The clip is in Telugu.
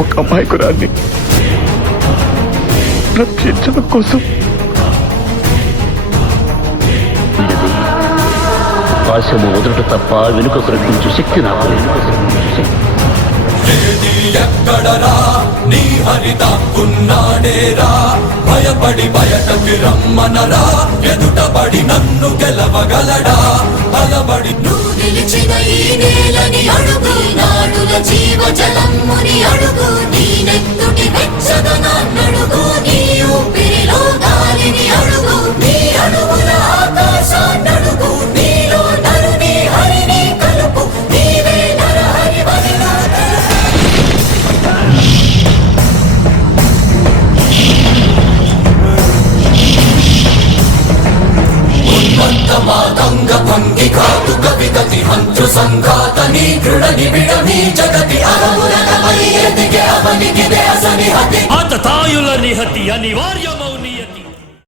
ఒక అమాయకురాన్ని రక్షించడం కోసం ఆశము వదులుట తప్ప వెనుక గ్రహించు శక్తి నాకు ఎక్కడరా నీ హరితాకున్నాడేరా భయపడి బయటకి రమ్మనరా ఎదుటపడి నన్ను గెలవగలడా అలబడి నువ్వు నిలిచిన ఈ నేలని అడుగు నాడుల జీవజలమ్ముని అడుగు నీ నెత్తుటి వెచ్చదనాన్నడుగు నీ ఊపిరిలో గాలిని అడుగు నీ అడుగుల ఆకాశాన్నడుగు నీలో నరుని హరిని కలుపు నీవే నరహరి వదిలో మాతంగ భంగి ఘాతు కవిగతి మంత్రు సంఘాతని దృఢ నిబిడమీ జగతి అరమురగమై ఎదిగే అవనికి దేశ నిహతి ఆత తాయుల నిహతి అనివార్యమౌ